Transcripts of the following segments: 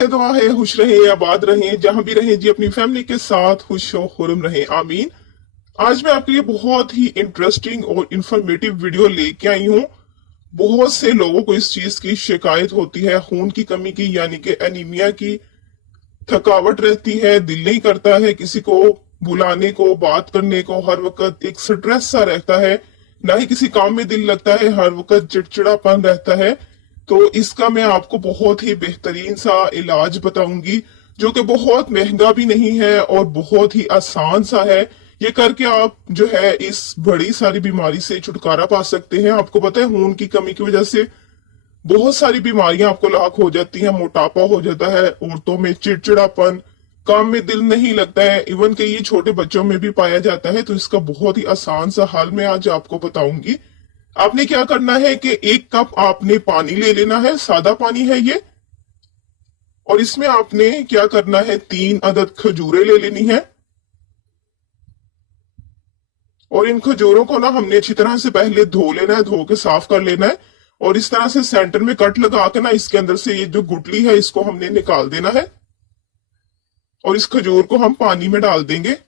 दुआ है खुश रहें, आबाद रहें, जहां भी रहें जी अपनी फैमिली के साथ खुश और खुरम रहें, आमीन। आज मैं आपके लिए बहुत ही इंटरेस्टिंग और इंफॉर्मेटिव वीडियो लेके आई हूँ। बहुत से लोगों को इस चीज की शिकायत होती है, खून की कमी की, यानी कि एनीमिया की। थकावट रहती है, दिल नहीं करता है किसी को बुलाने को, बात करने को, हर वक्त एक स्ट्रेस सा रहता है, ना ही किसी काम में दिल लगता है, हर वक्त चिड़चिड़ापन रहता है। तो इसका मैं आपको बहुत ही बेहतरीन सा इलाज बताऊंगी, जो कि बहुत महंगा भी नहीं है और बहुत ही आसान सा है। ये करके आप जो है इस बड़ी सारी बीमारी से छुटकारा पा सकते हैं। आपको पता है खून की कमी की वजह से बहुत सारी बीमारियां आपको लाक हो जाती हैं। मोटापा हो जाता है, औरतों में चिड़चिड़ापन, काम में दिल नहीं लगता है, इवन के ये छोटे बच्चों में भी पाया जाता है। तो इसका बहुत ही आसान सा हल मैं आज आपको बताऊंगी। आपने क्या करना है कि 1 कप आपने पानी ले लेना है, सादा पानी है ये। और इसमें आपने क्या करना है, 3 अदद खजूरें ले लेनी है। और इन खजूरों को ना हमने अच्छी तरह से पहले धो लेना है, धो के साफ कर लेना है। और इस तरह से सेंटर में कट लगा के ना इसके अंदर से ये जो गुठली है इसको हमने निकाल देना है। और इस खजूर को हम पानी में डाल देंगे।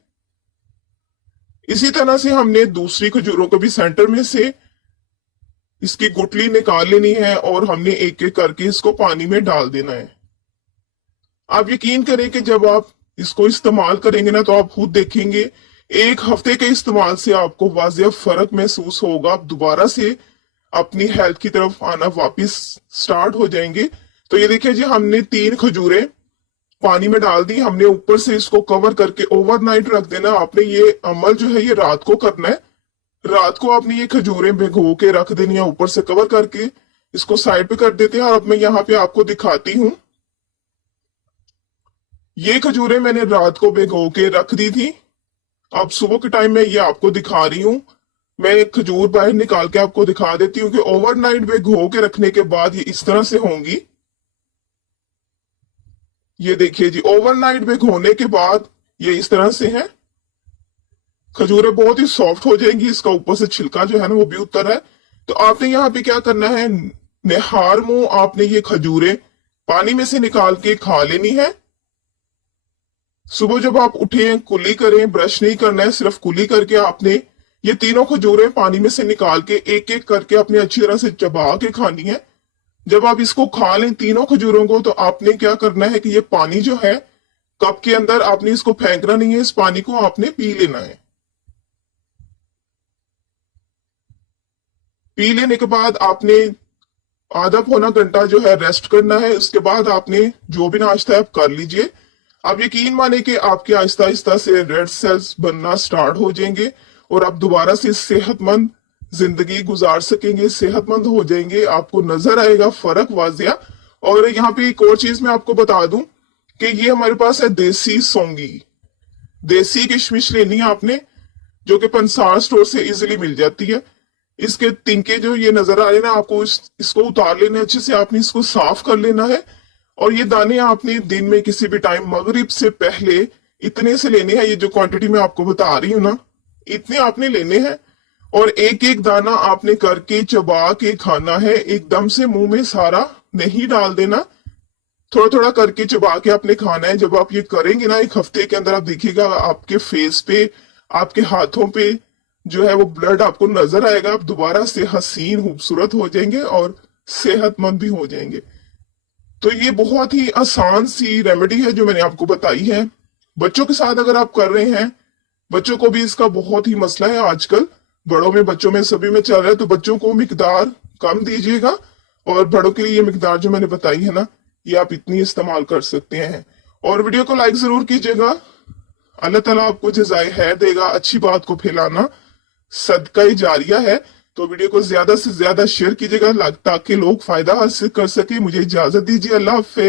इसी तरह से हमने दूसरी खजूरों को भी सेंटर में से इसकी गुठली निकाल लेनी है और हमने एक एक करके इसको पानी में डाल देना है। आप यकीन करें कि जब आप इसको इस्तेमाल करेंगे ना तो आप खुद देखेंगे 1 हफ्ते के इस्तेमाल से आपको वाजिया फर्क महसूस होगा। आप दोबारा से अपनी हेल्थ की तरफ आना वापस स्टार्ट हो जाएंगे। तो ये देखिए जी, हमने 3 खजूरें पानी में डाल दी। हमने ऊपर से इसको कवर करके ओवरनाइट रख देना। आपने ये अमल जो है ये रात को करना है। रात को आपने ये खजूरें भिगो के रख देनी है, ऊपर से कवर करके इसको साइड पे कर देते हैं। और अब मैं यहाँ पे आपको दिखाती हूँ। ये खजूरें मैंने रात को भिगो के रख दी थी। अब सुबह के टाइम में ये आपको दिखा रही हूँ। मैं एक खजूर बाहर निकाल के आपको दिखा देती हूँ कि ओवरनाइट भिगो के रखने के बाद ये इस तरह से होंगी। ये देखिए जी, ओवरनाइट भिगोने के बाद ये इस तरह से है। खजूरें बहुत ही सॉफ्ट हो जाएंगी, इसका ऊपर से छिलका जो है ना वो भी उतर है। तो आपने यहाँ पे क्या करना है, निहार मुंह आपने ये खजूरें पानी में से निकाल के खा लेनी है। सुबह जब आप उठे कुली करें, ब्रश नहीं करना है, सिर्फ कुली करके आपने ये तीनों खजूरें पानी में से निकाल के एक एक करके अपने अच्छी तरह से चबा के खानी है। जब आप इसको खा लें तीनों खजूरों को, तो आपने क्या करना है कि ये पानी जो है कप के अंदर आपने इसको फेंकना नहीं है, इस पानी को आपने पी लेना है। पी लेने के बाद आपने आधा पौना घंटा जो है रेस्ट करना है। उसके बाद आपने जो भी नाश्ता है आप कर लीजिए। आप यकीन माने कि आपके आहिस्ता आहिस्ता से रेड सेल्स बनना स्टार्ट हो जाएंगे और आप दोबारा से सेहतमंद जिंदगी गुजार सकेंगे, सेहतमंद हो जाएंगे। आपको नजर आएगा फर्क वाजिया। और यहाँ पे एक और चीज मैं आपको बता दूं कि ये हमारे पास है देसी सौंगी। देसी किशमिश लेनी है आपने, जो कि पंसार स्टोर से इजिली मिल जाती है। इसके तिनके जो ये नजर आ रहे हैं ना आपको, इसको उतार लेना अच्छे से। आपने इसको साफ कर लेना है। और ये दाने आपने दिन में किसी भी टाइम मगरिब से पहले इतने से लेने हैं। ये जो क्वांटिटी मैं आपको बता रही हूँ ना, इतने आपने लेने हैं। और एक एक दाना आपने करके चबा के खाना है, एकदम से मुंह में सारा नहीं डाल देना। थोड़ा थोड़ा करके चबा के आपने खाना है। जब आप ये करेंगे ना 1 हफ्ते के अंदर, आप देखिएगा आपके फेस पे, आपके हाथों पे जो है वो ब्लड आपको नजर आएगा। आप दोबारा से हसीन खूबसूरत हो जाएंगे और सेहतमंद भी हो जाएंगे। तो ये बहुत ही आसान सी रेमेडी है जो मैंने आपको बताई है। बच्चों के साथ अगर आप कर रहे हैं, बच्चों को भी इसका बहुत ही मसला है आजकल, बड़ों में बच्चों में सभी में चल रहा है। तो बच्चों को मिकदार कम दीजिएगा और बड़ों के लिए ये मिकदार जो मैंने बताई है ना, ये आप इतनी इस्तेमाल कर सकते हैं। और वीडियो को लाइक जरूर कीजिएगा। अल्लाह ताला आपको जज़ाए खैर देगा। अच्छी बात को फैलाना सदका ही जारिया है। तो वीडियो को ज्यादा से ज्यादा शेयर कीजिएगा ताकि लोग फायदा हासिल कर सके। मुझे इजाजत दीजिए, अल्लाह हाफिज।